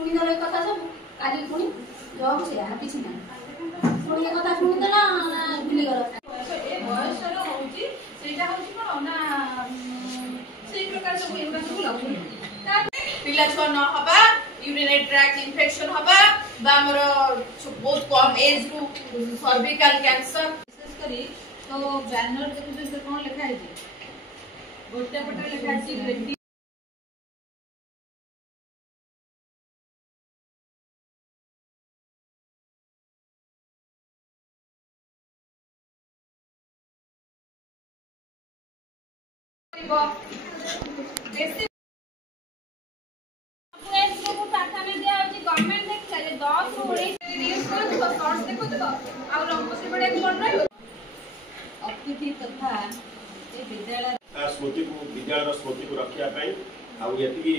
शुणी दल कथा सब काली पुणी जब से किसी ना शुणी कथा शुणी देला भूली गला ए बयस रो होची सेटा होची कोन ना सेई प्रकार सब एगुडा सब लक्षण पिला छुआ न हबा यूरिनरी ट्रैक्ट इन्फेक्शन हबा बा हमर बहुत कम एज रु सर्विकल कैंसर विशेष करी तो बैनर देखु से कोन लिखा है गोटे पटे लिखा है बेसी गवर्नमेंट देख चले 10 ରୁ 19 रील्स कर तो शॉर्ट्स देखो तो आ लंबो से बड़े बन रही अतिथि तथा ए विद्यालय स्मृति को विद्यालय स्मृति को रखिया पई आ यति